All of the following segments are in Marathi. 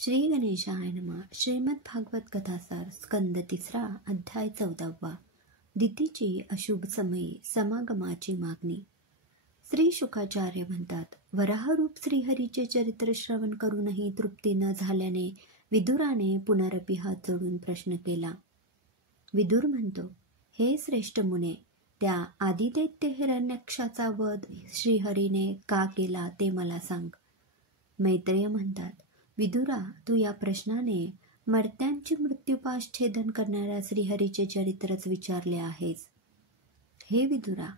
श्री गणेशाय नमः. श्रीमद भागवत कथासार स्कंद 3 अध्याय 14. दितीची अशुभ समयी समागमाची मागणी. श्री शुकाचार्य म्हणतात, वराहरूप श्रीहरीचे चरित्र श्रवण करूनही तृप्ती न झाल्याने विदुराने पुनरपी हात जोडून प्रश्न केला. विदुर म्हणतो, हे श्रेष्ठ मुने, त्या आदिदैत्य हिरण्यक्षाचा वध श्रीहरीने का केला ते मला सांग. मैत्रेय म्हणतात, विदुरा, तू या प्रश्नाने मर्त्यांची मृत्यूपाश छेदन करणाऱ्या श्रीहरीचे चरित्रच विचारले आहेस. हे विदुरा,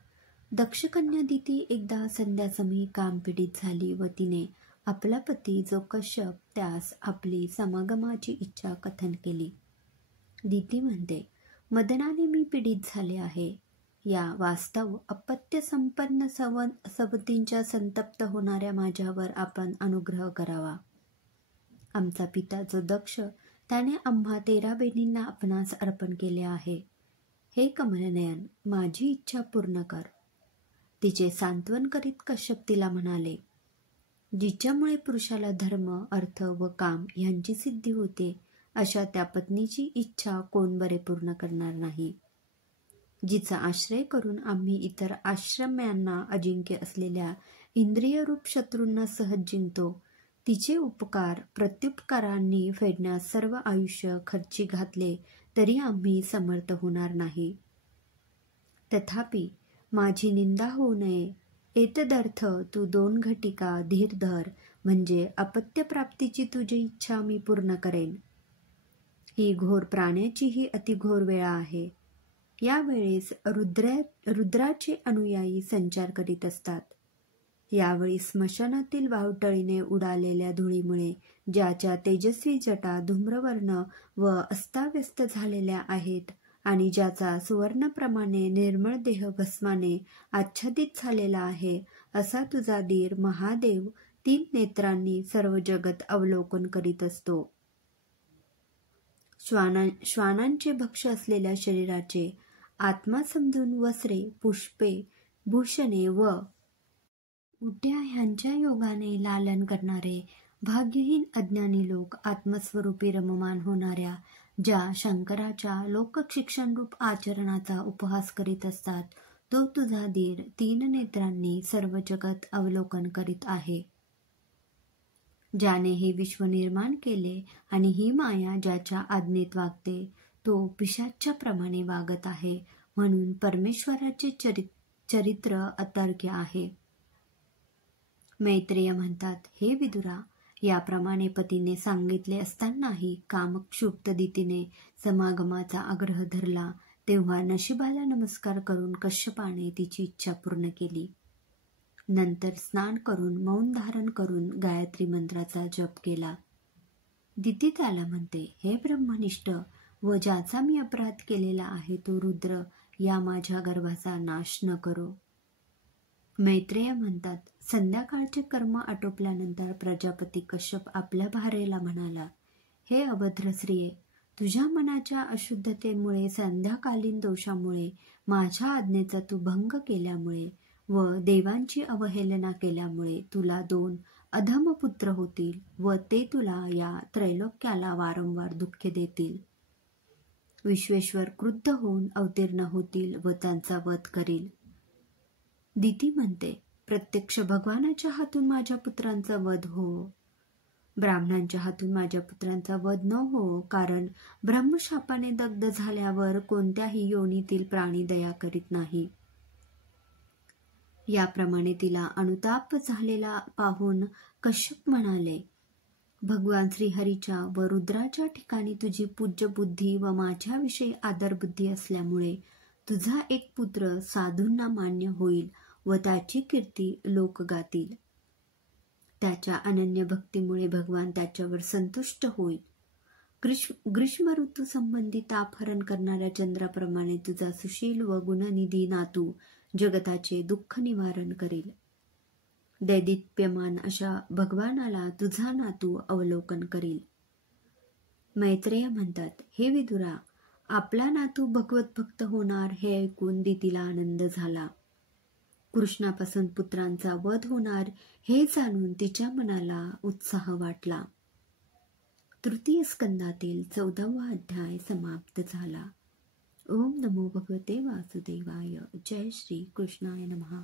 दक्षकन्या दिती एकदा संध्यासमयी कामपीडित झाली व तिने आपला पती जो कश्यप त्यास आपली समागमाची इच्छा कथन केली. दिती म्हणते, मदनाने मी पीडित झाले आहे. या वास्तव अपत्य संपन्न सवतींच्या संतप्त होणाऱ्या माझ्यावर आपण अनुग्रह करावा. आमचा पिता जो दक्ष त्याने आम्हा 13 बहिणींना आपणास अर्पण केले आहे. हे कमलनयन, माझी इच्छा पूर्ण कर. तिचे सांत्वन करीत कश्यप तिला म्हणाले, जिच्यामुळे पुरुषाला धर्म, अर्थ व काम यांची सिद्धी होते, अशा त्या पत्नीची इच्छा कोण बरे पूर्ण करणार नाही. जिचा आश्रय करून आम्ही इतर आश्रम्यांना अजिंक्य असलेल्या इंद्रियरूप शत्रूंना सहज जिंकतो, तिचे उपकार प्रत्युपकारांनी फेडण्यास सर्व आयुष्य खर्ची घातले तरी आम्ही समर्थ होणार नाही. तथापि माझी निंदा होऊ नये एतदर्थ तू 2 घटिका धीर धर, म्हणजे अपत्यप्राप्तीची तुझी इच्छा मी पूर्ण करेन. ही घोर प्राण्याचीही अतिघोर वेळा आहे. यावेळेस रुद्राचे अनुयायी संचार करीत असतात. यावेळी स्मशानातील वावटळीने उडालेल्या धुळीमुळे ज्याच्या तेजस्वी जटा धूम्रवर्ण व अस्ताव्यस्त झालेल्या आहेत आणि ज्याचा सुवर्णप्रमाणे निर्मळ देह भस्माने आच्छादित झालेला आहे, असा तुझा धीर महादेव 3 नेत्रांनी सर्व जगत अवलोकन करीत असतो. श्वानांचे भक्ष असलेल्या शरीराचे आत्मा समजून वस्त्रे, पुष्पे, भूषणे व उड्या ह्यांच्या योगाने लालन करणारे भाग्यहीन अज्ञानी लोक आत्मस्वरूपी रममान होणाऱ्या ज्या शंकराच्या लोकशिक्षणरूप आचरणाचा उपहास करीत असतात, तो तुझा धीर 3 नेत्रांनी सर्व जगत अवलोकन करीत आहे. ज्याने हे विश्व निर्माण केले आणि ही माया ज्याच्या आज्ञेत वागते, तो पिशाच्याप्रमाणे वागत आहे, म्हणून परमेश्वराचे चरित्र अतर्क्य आहे. मैत्रेय म्हणतात, हे विदुरा, याप्रमाणे पतीने सांगितले असतानाही कामक्षुब्ध दितीने समागमाचा आग्रह धरला, तेव्हा नशिबाला नमस्कार करून कश्यपाने तिची इच्छा पूर्ण केली. नंतर स्नान करून मौन धारण करून गायत्री मंत्राचा जप केला. दिती त्याला म्हणते, हे ब्रह्मनिष्ठ व ज्याचा मी अपराध केलेला आहे तो रुद्र, या माझ्या गर्भाचा नाश न करो. मैत्रेय म्हणतात, संध्याकाळचे कर्म आटोपल्यानंतर प्रजापती कश्यप आपल्या भार्येला म्हणाला, हे अभद्र स्त्रिये, तुझ्या मनाच्या अशुद्धतेमुळे संध्याकालीन दोषामुळे माझ्या आज्ञेचा तू भंग केल्यामुळे व देवांची अवहेलना केल्यामुळे तुला 2 अधम पुत्र होतील व ते तुला या त्रैलोक्याला वारंवार दुःख देतील. विश्वेश्वर क्रुद्ध होऊन अवतीर्ण होतील व त्यांचा वध करील. दिती म्हणते, प्रत्यक्ष भगवानाच्या हातून माझ्या पुत्रांचा वध हो, ब्राह्मणांच्या हातून माझ्या पुत्रांचा वध न हो, कारण ब्रह्मशापाने दग्ध झाल्यावर कोणत्याही योनीतील प्राणी दया करीत नाही. याप्रमाणे तिला अनुताप झालेला पाहून कश्यप म्हणाले, भगवान श्रीहरीच्या व रुद्राच्या ठिकाणी तुझी पूज्य बुद्धी व माझ्याविषयी आदरबुद्धी असल्यामुळे तुझा एक पुत्र साधूंना मान्य होईल व त्याची कीर्ती लोक गातील. त्याच्या अनन्य भक्तीमुळे भगवान त्याच्यावर संतुष्ट होईल. ग्रीष्म ऋतू संबंधी तापहरण करणाऱ्या चंद्राप्रमाणे तुझा सुशील व गुणनिधी नातू जगताचे दुःख निवारण करील. दैदिप्यमान अशा भगवानाला तुझा नातू अवलोकन करील. मैत्रेय म्हणतात, हे विदुरा, आपला नातू भगवत भक्त होणार हे ऐकून दितीला आनंद झाला. कृष्णापासून पुत्रांचा वध होणार हे जाणून तिच्या मनाला उत्साह वाटला. तृतीय स्कंदातील 14वा अध्याय समाप्त झाला. ओम नमो भगवते वासुदेवाय. जय श्री कृष्णाय नमः.